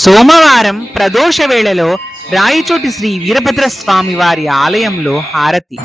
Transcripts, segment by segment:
సోమవారం ప్రదోష వేళలో రాయచోటి శ్రీ వీరభద్రస్వామి వారి ఆలయంలో హారతి.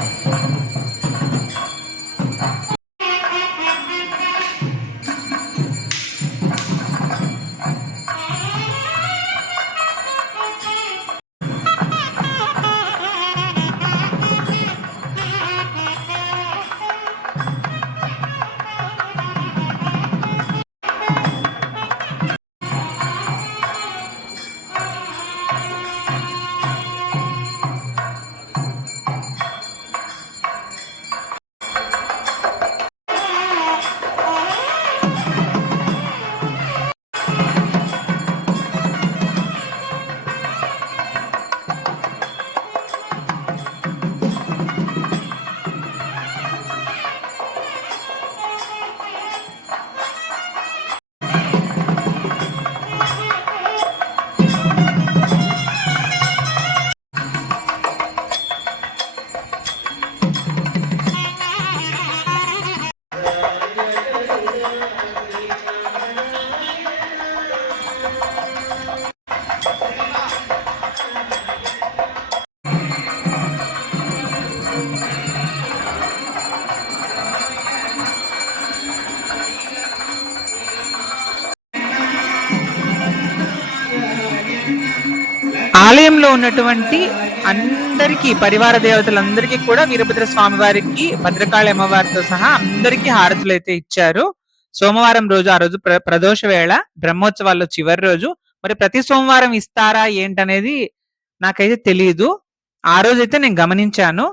ఆలయంలో ఉన్నటువంటి అందరికీ పరివార దేవతలందరికీ కూడా వీరభద్ర స్వామి వారికి భద్రకాళి అమ్మవారితో సహా అందరికీ హారతులు అయితే ఇచ్చారు. సోమవారం రోజు ఆ రోజు ప్రదోష వేళ బ్రహ్మోత్సవాల్లో చివరి రోజు. మరి ప్రతి సోమవారం ఇస్తారా ఏంటనేది నాకైతే తెలియదు. ఆ రోజైతే నేను గమనించాను.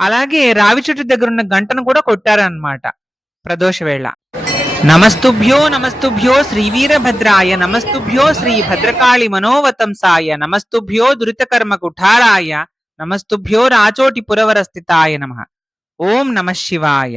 అలాగే రావి చెట్టు దగ్గర ఉన్న గంటను కూడా కొట్టారనమాట ప్రదోష వేళ. నమస్తుభ్యో నమస్తుభ్యో శ్రీ వీరభద్రాయ, నమస్తుభ్యో శ్రీ భద్రకాళి మనోవతంసాయ, నమస్తుభ్యో దురితకర్మ కుఠారాయ, నమస్తుభ్యో రాచోటి పురవర స్థితాయ నమః. ఓం నమః శివాయ.